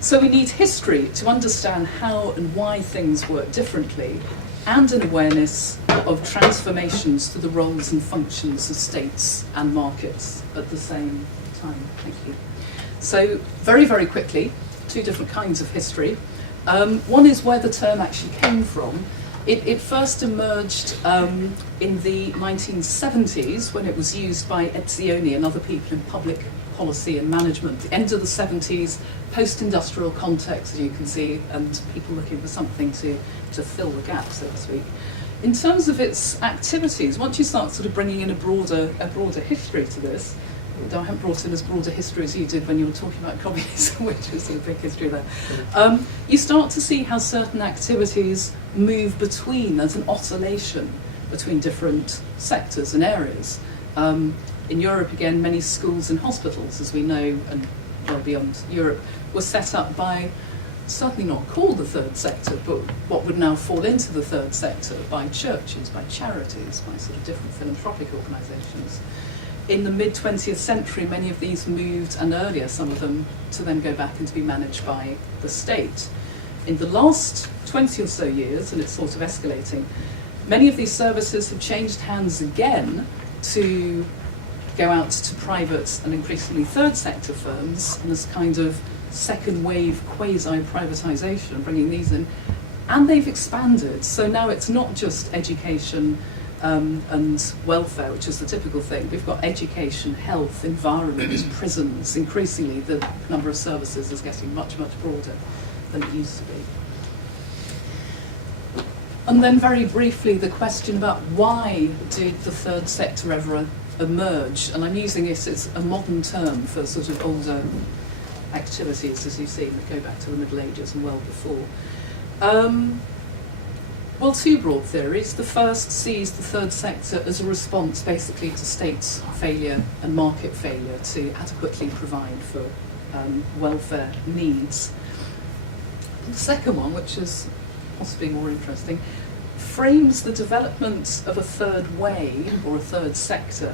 So we need history to understand how and why things work differently, and an awareness of transformations to the roles and functions of states and markets at the same time. Thank you. So very, very quickly, two different kinds of history. One is where the term actually came from. It first emerged in the 1970s when it was used by Etzioni and other people in public policy and management. The end of the 70s, post-industrial context, as you can see, and people looking for something to fill the gap, so to speak. In terms of its activities, once you start sort of bringing in a broader history to this, I haven't brought in as broad a history as you did when you were talking about communism, which was sort of a big history there. You start to see how certain activities move between, as an oscillation between different sectors and areas. In Europe, again, many schools and hospitals, as we know, and well beyond Europe, were set up by, certainly not called the third sector, but what would now fall into the third sector, by churches, by charities, by sort of different philanthropic organisations. In the mid-20th century, many of these moved, and earlier some of them, to then go back and to be managed by the state. In the last 20 or so years, and it's sort of escalating, many of these services have changed hands again to go out to private and increasingly third sector firms, and this kind of second wave quasi-privatisation, bringing these in, and they've expanded. So now it's not just education and welfare, which is the typical thing. We've got education, health, environment, prisons. Increasingly, the number of services is getting much, much broader than it used to be. And then very briefly, the question about why did the third sector ever emerge? And I'm using it as a modern term for sort of older activities, as you've seen, that go back to the Middle Ages and well before. Well, two broad theories. The first sees the third sector as a response basically to state failure and market failure to adequately provide for welfare needs. The second one, which is possibly more interesting, frames the development of a third way or a third sector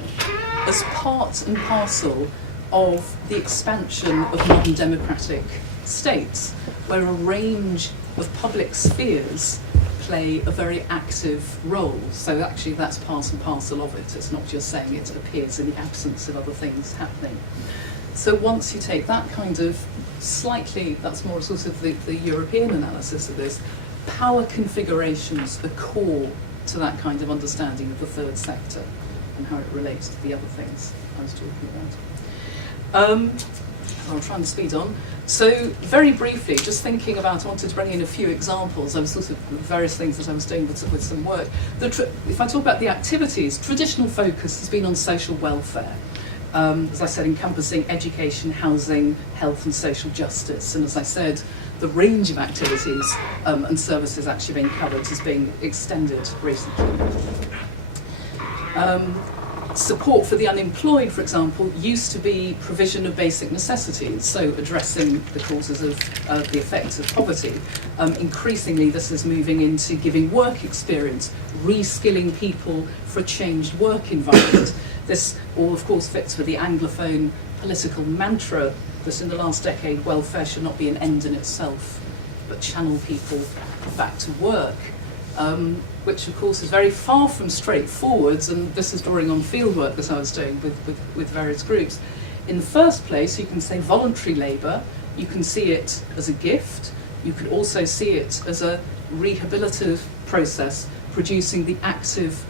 as part and parcel of the expansion of modern democratic states, where a range of public spheres play a very active role. So actually that's part and parcel of it. It's not just saying it appears in the absence of other things happening. So once you take that kind of slightly, that's more sort of the European analysis of this, power configurations are core to that kind of understanding of the third sector and how it relates to the other things I was talking about. I'll try and speed on. So very briefly, just thinking about, I wanted to bring in a few examples. I was sort of various things that I was doing with some work. If I talk about the activities, traditional focus has been on social welfare. As I said, encompassing education, housing, health and social justice. And as I said, the range of activities and services actually being covered is being extended recently. Support for the unemployed, for example, used to be provision of basic necessities, so addressing the causes of the effects of poverty. Increasingly, this is moving into giving work experience, reskilling people for a changed work environment. This all, of course, fits with the Anglophone political mantra that in the last decade, welfare should not be an end in itself, but channel people back to work. Which of course is very far from straightforward, and this is drawing on fieldwork that I was doing with various groups. In the first place, you can say voluntary labour, you can see it as a gift, you can also see it as a rehabilitative process producing the active,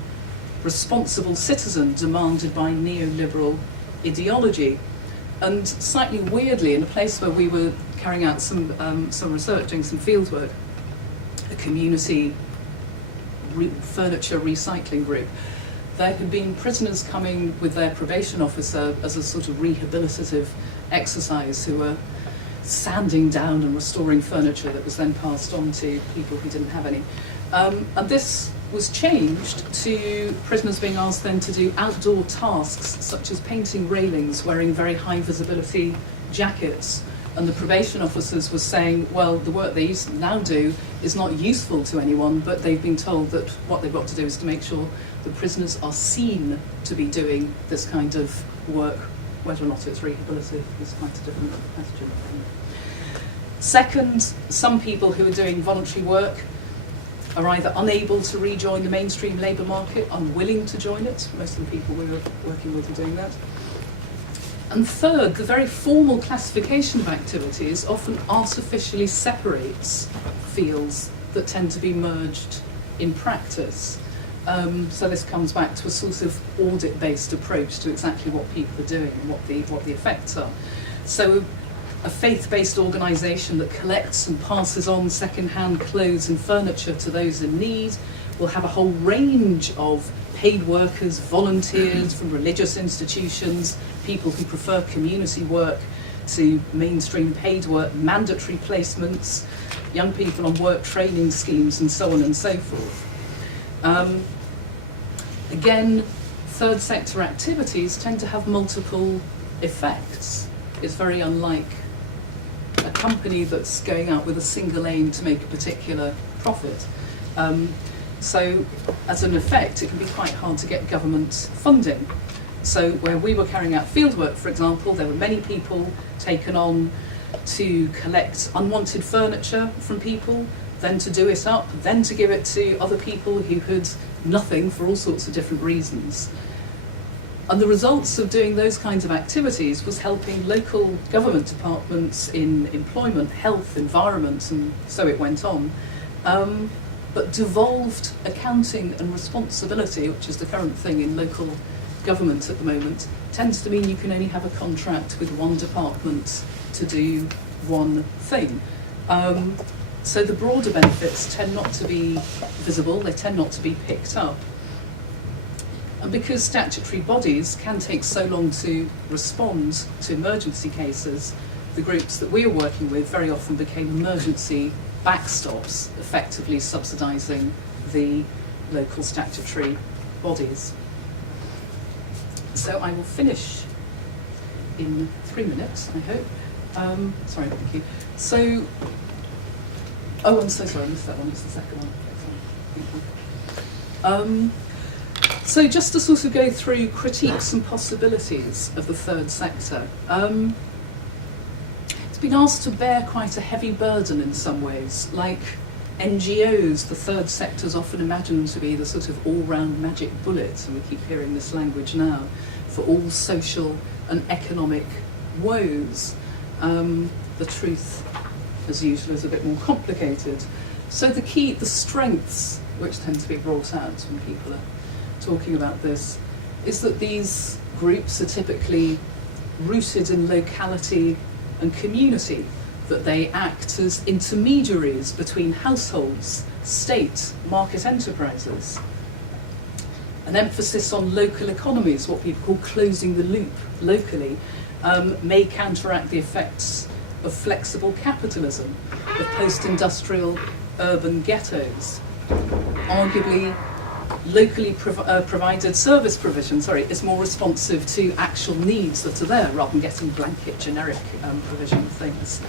responsible citizen demanded by neoliberal ideology. And slightly weirdly, in a place where we were carrying out some research, doing some fieldwork, a community furniture recycling group, there had been prisoners coming with their probation officer as a sort of rehabilitative exercise who were sanding down and restoring furniture that was then passed on to people who didn't have any. And this was changed to prisoners being asked then to do outdoor tasks such as painting railings, wearing very high visibility jackets. And the probation officers were saying, well, the work they now do is not useful to anyone, but they've been told that what they've got to do is to make sure the prisoners are seen to be doing this kind of work. Whether or not it's rehabilitative is quite a different question. Second, some people who are doing voluntary work are either unable to rejoin the mainstream labour market, unwilling to join it. Most of the people we were working with are doing that. And third, the very formal classification of activities often artificially separates fields that tend to be merged in practice. So this comes back to a sort of audit-based approach to exactly what people are doing and what the effects are. So a faith-based organisation that collects and passes on second-hand clothes and furniture to those in need will have a whole range of paid workers, volunteers from religious institutions, people who prefer community work to mainstream paid work, mandatory placements, young people on work training schemes, and so on and so forth. Again, third sector activities tend to have multiple effects. It's very unlike a company that's going out with a single aim to make a particular profit. So as an effect, it can be quite hard to get government funding. So where we were carrying out fieldwork, for example, there were many people taken on to collect unwanted furniture from people, then to do it up, then to give it to other people who had nothing for all sorts of different reasons. And the results of doing those kinds of activities was helping local government departments in employment, health, environment, and so it went on. But devolved accounting and responsibility, which is the current thing in local government at the moment, tends to mean you can only have a contract with one department to do one thing. So the broader benefits tend not to be visible, they tend not to be picked up. And because statutory bodies can take so long to respond to emergency cases, the groups that we were working with very often became emergency backstops, effectively subsidising the local statutory bodies. So I will finish in 3 minutes, I hope. Sorry, thank you. So, oh, I'm so sorry, I missed that one, it's the second one. So just to sort of go through critiques and possibilities of the third sector. It's been asked to bear quite a heavy burden in some ways. Like NGOs, the third sector is often imagined to be the sort of all-round magic bullet, and we keep hearing this language now, for all social and economic woes. The truth, as usual, is a bit more complicated. So the strengths which tend to be brought out when people are talking about this, is that these groups are typically rooted in locality and community, that they act as intermediaries between households, state, market enterprises. An emphasis on local economies, what people call closing the loop locally, may counteract the effects of flexible capitalism, of post-industrial urban ghettos. Arguably, locally provided service provision, is more responsive to actual needs that are there rather than getting blanket generic provision of things.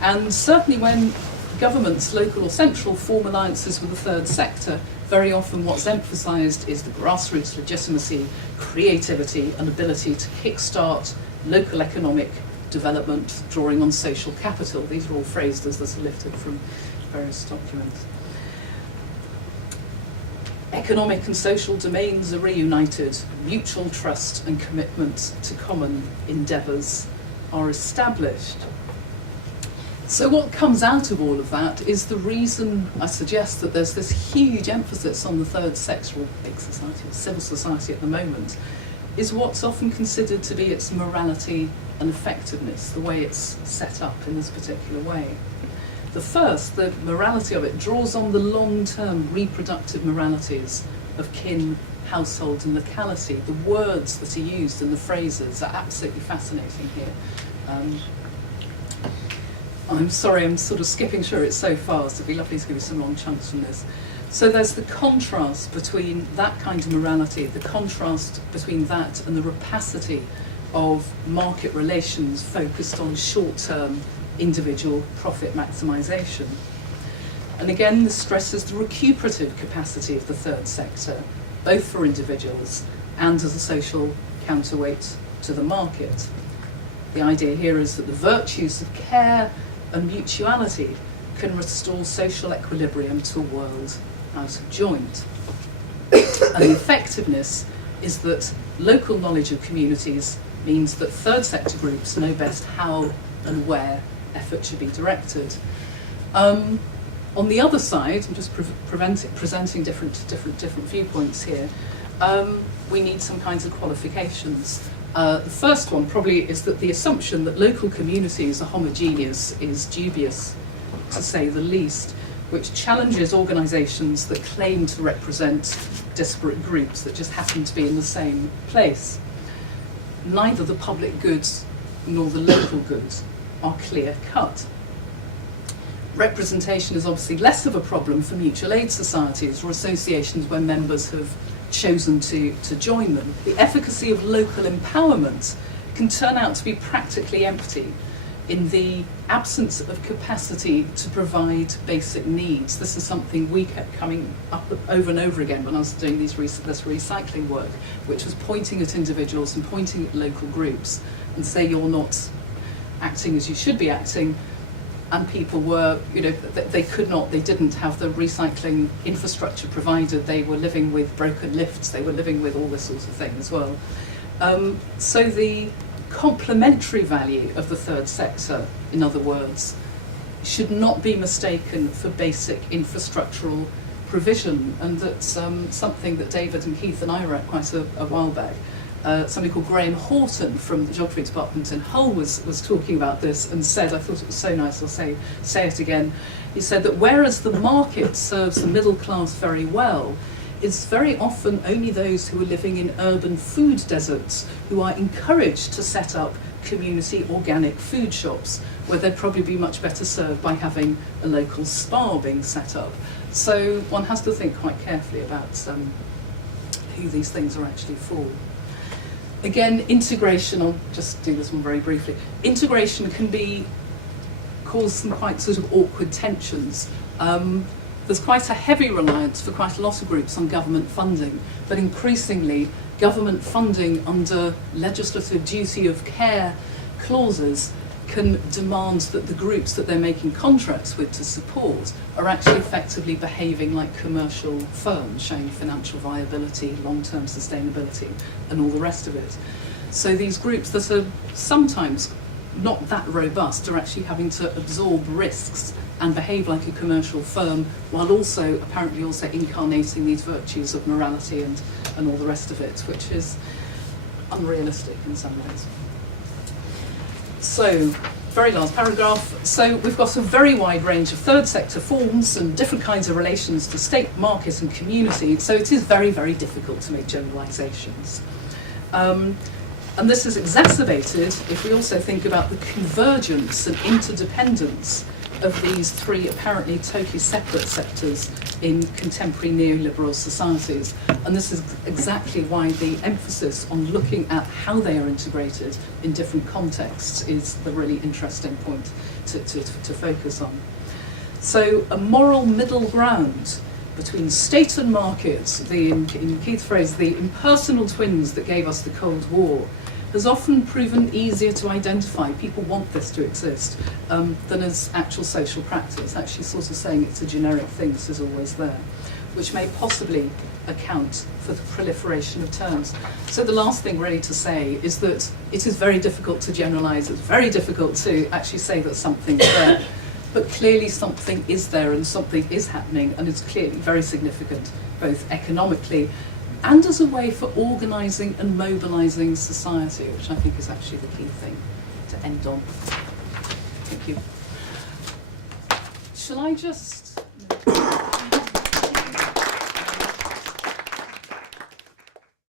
And certainly when governments, local or central, form alliances with the third sector, very often what's emphasised is the grassroots legitimacy, creativity and ability to kickstart local economic development, drawing on social capital. These are all phrases that are lifted from various documents. Economic and social domains are reunited, mutual trust and commitment to common endeavours are established. So what comes out of all of that is the reason I suggest that there's this huge emphasis on the third sector, or big society, or civil society at the moment, is what's often considered to be its morality and effectiveness, the way it's set up in this particular way. The first, the morality of it, draws on the long-term reproductive moralities of kin, household and locality. The words that are used and the phrases are absolutely fascinating here. I'm sorry, I'm sort of skipping through it so fast. It'd be lovely to give you some long chunks from this. So there's the contrast between that kind of morality, the contrast between that and the rapacity of market relations focused on short-term individual profit maximisation. And again, this stresses the recuperative capacity of the third sector, both for individuals and as a social counterweight to the market. The idea here is that the virtues of care and mutuality can restore social equilibrium to a world out of joint. And the effectiveness is that local knowledge of communities means that third sector groups know best how and where effort should be directed. On the other side, I'm just presenting different viewpoints here. We need some kinds of qualifications. The first one probably is that the assumption that local communities are homogeneous is dubious, to say the least, which challenges organisations that claim to represent disparate groups that just happen to be in the same place. Neither the public goods nor the local goods are clear-cut. Representation is obviously less of a problem for mutual aid societies or associations where members have chosen to join them. The efficacy of local empowerment can turn out to be practically empty in the absence of capacity to provide basic needs. This is something we kept coming up over and over again when I was doing this recycling work, which was pointing at individuals and pointing at local groups and say you're not acting as you should be acting. And people were, they didn't have the recycling infrastructure provided. They were living with broken lifts. They were living with all this sort of thing as well. So the complementary value of the third sector, in other words, should not be mistaken for basic infrastructural provision. And that's something that David and Keith and I were at quite a while back. Somebody called Graham Horton from the Geography Department in Hull was talking about this and said, I thought it was so nice, I'll say it again, he said that whereas the market serves the middle class very well, it's very often only those who are living in urban food deserts who are encouraged to set up community organic food shops, where they'd probably be much better served by having a local spa being set up. So one has to think quite carefully about who these things are actually for. Again, integration, I'll just do this one very briefly. Integration can cause some quite sort of awkward tensions. There's quite a heavy reliance for quite a lot of groups on government funding, but increasingly government funding under legislative duty of care clauses can demand that the groups that they're making contracts with to support are actually effectively behaving like commercial firms, showing financial viability, long-term sustainability, and all the rest of it. So these groups that are sometimes not that robust are actually having to absorb risks and behave like a commercial firm, while apparently also incarnating these virtues of morality and all the rest of it, which is unrealistic in some ways. So, very last paragraph. So we've got a very wide range of third sector forms and different kinds of relations to state, market and community. So it is very, very difficult to make generalisations. And this is exacerbated if we also think about the convergence and interdependence of these three apparently totally separate sectors in contemporary neoliberal societies. And this is exactly why the emphasis on looking at how they are integrated in different contexts is the really interesting point to focus on. So a moral middle ground between state and market, in Keith's phrase, the impersonal twins that gave us the Cold War, has often proven easier to identify. People want this to exist than as actual social practice, actually sort of saying it's a generic thing that is always there, which may possibly account for the proliferation of terms. So the last thing really to say is that it is very difficult to generalise, it's very difficult to actually say that something's there, but clearly something is there and something is happening, and it's clearly very significant, both economically and as a way for organising and mobilising society, which I think is actually the key thing to end on. Thank you. Shall I just